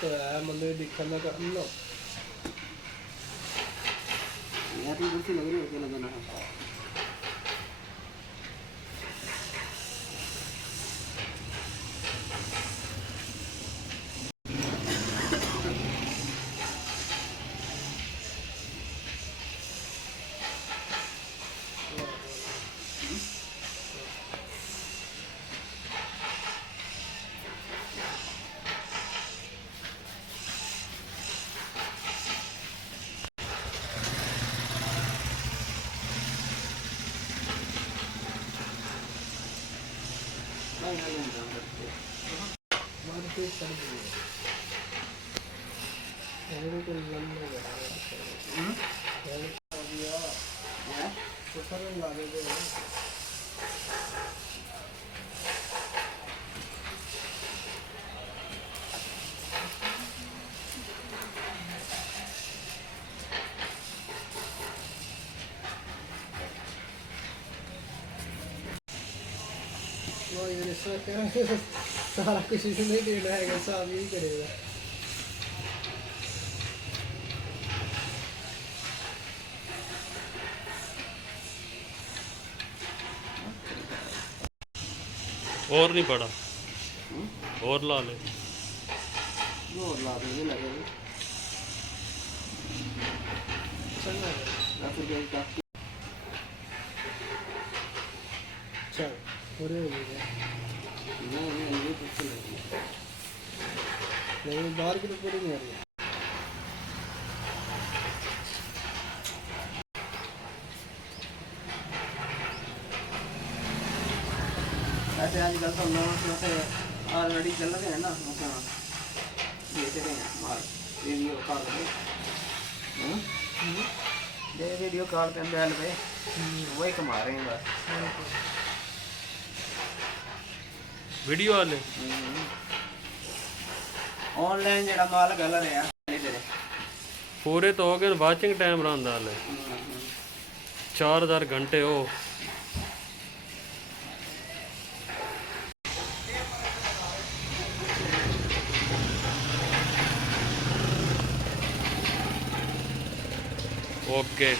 तो है मतलब दिखने का हम लोग यार ये कुर्सी लग रही है क्या लगाना है मार्केट सर ये तो लंबा है है तो सर लगा दे ये सारा कुछ इसे नहीं देना है सब यही करेगा और नहीं पड़ा और ला ले वो ला देंगे लगेगा चलना है या फिर ये काफी चल पूरे हो गए नहीं ये कुछ नहीं नहीं बाहर की तो पूरी नहीं आ रही ऐसे आजकल तो लोग से ऑलरेडी चल रहे हैं ना अपना देते रहे हैं मार वीडियो कॉल पे दे वीडियो कॉल पे मोबाइल पे वही कमा रहे हैं बस वीडियो वाले ऑनलाइन जेड़ा माल गल रहा है तेरे पूरे तो हो गए वाचिंग टाइम रहा हाले 4000 घंटे हो ओके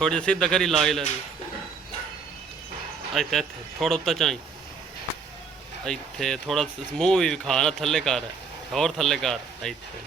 थोड़ी सीधा करी लाई ला ਇੱਥੇ ਇੱਥੇ ਥੋੜਾ ਉੱਤੇ ਚਾਈ ਇੱਥੇ ਥੋੜਾ ਮੂੰਹ ਵੀ ਖਾ ਨਾ ਥੱਲੇ ਕਰ ਹੋਰ ਥੱਲੇ ਕਰ ਇੱਥੇ